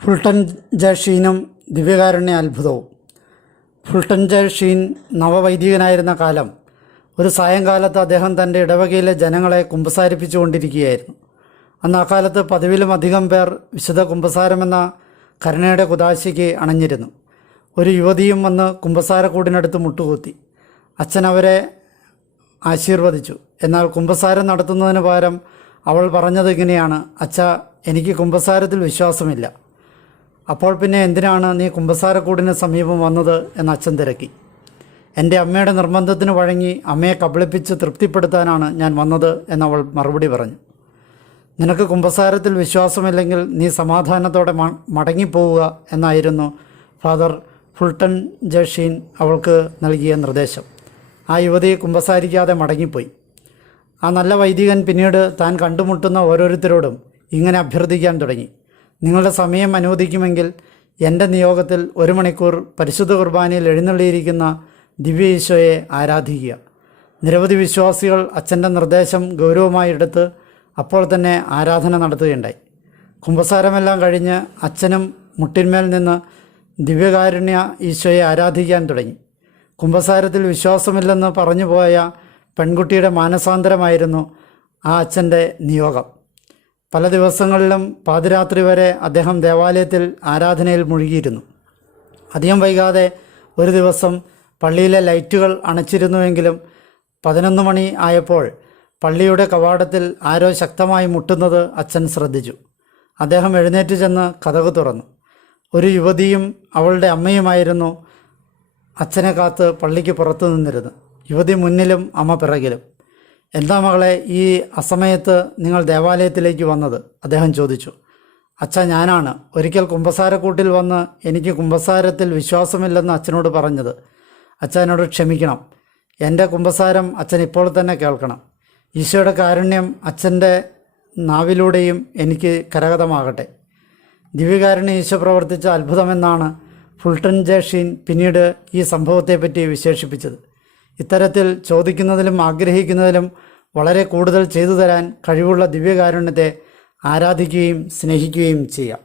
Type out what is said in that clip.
Fulton J ഷീനും ദിവ്യകാരുണ്യ അത്ഭുതവും. Fulton J Sheen നവവൈദികനായിരുന്ന കാലം ഒരു സായങ്കാലത്ത് അദ്ദേഹം തൻ്റെ ഇടവകയിലെ ജനങ്ങളെ കുമ്പസാരിപ്പിച്ചുകൊണ്ടിരിക്കുകയായിരുന്നു. അന്ന് ആ കാലത്ത് പതിവിലും അധികം പേർ വിശുദ്ധ കുമ്പസാരമെന്ന കരുണയുടെ കുദാശയ്ക്ക് അണഞ്ഞിരുന്നു. ഒരു യുവതിയും വന്ന് കുമ്പസാരക്കൂടിനടുത്ത് മുട്ടുകുത്തി. അച്ഛൻ അവരെ ആശീർവദിച്ചു. എന്നാൽ കുമ്പസാരം നടത്തുന്നതിന് പകരം അവൾ പറഞ്ഞത് ഇങ്ങനെയാണ്: അച്ഛാ, എനിക്ക് കുമ്പസാരത്തിൽ വിശ്വാസമില്ല. അപ്പോൾ പിന്നെ എന്തിനാണ് നീ കുമ്പസാരക്കൂടിന് സമീപം വന്നത് എന്ന് അച്ഛൻ തിരക്കി. എൻ്റെ അമ്മയുടെ നിർബന്ധത്തിന് വഴങ്ങി അമ്മയെ കബളിപ്പിച്ച് തൃപ്തിപ്പെടുത്താനാണ് ഞാൻ വന്നത് എന്നവൾ മറുപടി പറഞ്ഞു. നിനക്ക് കുമ്പസാരത്തിൽ വിശ്വാസമില്ലെങ്കിൽ നീ സമാധാനത്തോടെ മടങ്ങിപ്പോവുക എന്നായിരുന്നു ഫാദർ ഫുൾട്ടൻ ജെ ഷീൻ അവൾക്ക് നൽകിയ നിർദ്ദേശം. ആ യുവതി കുമ്പസാരിക്കാതെ മടങ്ങിപ്പോയി. ആ നല്ല വൈദികൻ പിന്നീട് താൻ കണ്ടുമുട്ടുന്ന ഓരോരുത്തരോടും ഇങ്ങനെ അഭ്യർത്ഥിക്കാൻ തുടങ്ങി: നിങ്ങളുടെ സമയം അനുവദിക്കുമെങ്കിൽ എൻ്റെ നിയോഗത്തിൽ 1 മണിക്കൂർ പരിശുദ്ധ കുർബാനയിൽ എഴുന്നള്ളിയിരിക്കുന്ന ദിവ്യ ഈശോയെ ആരാധിക്കുക. നിരവധി വിശ്വാസികൾ അച്ഛൻ്റെ നിർദ്ദേശം ഗൗരവമായി എടുത്ത് അപ്പോൾ തന്നെ ആരാധന നടത്തുകയുണ്ടായി. കുമ്പസാരമെല്ലാം കഴിഞ്ഞ് അച്ഛനും മുട്ടിന്മേൽ നിന്ന് ദിവ്യകാരുണ്യ ഈശോയെ ആരാധിക്കാൻ തുടങ്ങി. കുമ്പസാരത്തിൽ വിശ്വാസമില്ലെന്ന് പറഞ്ഞു പോയ പെൺകുട്ടിയുടെ മാനസാന്തരമായിരുന്നു ആ അച്ഛൻ്റെ നിയോഗം. പല ദിവസങ്ങളിലും പാതിരാത്രി വരെ അദ്ദേഹം ദേവാലയത്തിൽ ആരാധനയിൽ മുഴുകിയിരുന്നു. അധികം വൈകാതെ ഒരു ദിവസം പള്ളിയിലെ ലൈറ്റുകൾ അണച്ചിരുന്നുവെങ്കിലും 11 മണി ആയപ്പോൾ പള്ളിയുടെ കവാടത്തിൽ ആരോ ശക്തമായി മുട്ടുന്നത് അച്ഛൻ ശ്രദ്ധിച്ചു. അദ്ദേഹം എഴുന്നേറ്റ് ചെന്ന് കതക് തുറന്നു. ഒരു യുവതിയും അവളുടെ അമ്മയുമായിരുന്നു അച്ഛനെ കാത്ത് പള്ളിക്ക് പുറത്തു നിന്നിരുന്നു. യുവതി മുന്നിലും അമ്മ പിറകിലും. എന്താ മകളെ, ഈ അസമയത്ത് നിങ്ങൾ ദേവാലയത്തിലേക്ക് വന്നത്? അദ്ദേഹം ചോദിച്ചു. അച്ഛാ, ഞാനാണ് ഒരിക്കൽ കുമ്പസാരക്കൂട്ടിൽ വന്ന് എനിക്ക് കുമ്പസാരത്തിൽ വിശ്വാസമില്ലെന്ന് അച്ഛനോട് പറഞ്ഞത്. അച്ഛൻ എന്നോട് ക്ഷമിക്കണം. എൻ്റെ കുമ്പസാരം അച്ഛൻ ഇപ്പോൾ തന്നെ കേൾക്കണം. ഈശോയുടെ കാരുണ്യം അച്ഛൻ്റെ നാവിലൂടെയും എനിക്ക് കരഗതമാകട്ടെ. ദിവ്യകാരുണ്യ ഈശോ പ്രവർത്തിച്ച അത്ഭുതമെന്നാണ് ഫുൾട്ടൻ ജെ ഷീൻ പിന്നീട് ഈ സംഭവത്തെപ്പറ്റി വിശേഷിപ്പിച്ചത്. ഇത്തരത്തിൽ ചോദിക്കുന്നതിലും ആഗ്രഹിക്കുന്നതിലും വളരെ കൂടുതൽ ചെയ്തു തരാൻ കഴിവുള്ള ദിവ്യകാരുണ്യത്തെ ആരാധിക്കുകയും സ്നേഹിക്കുകയും ചെയ്യാം.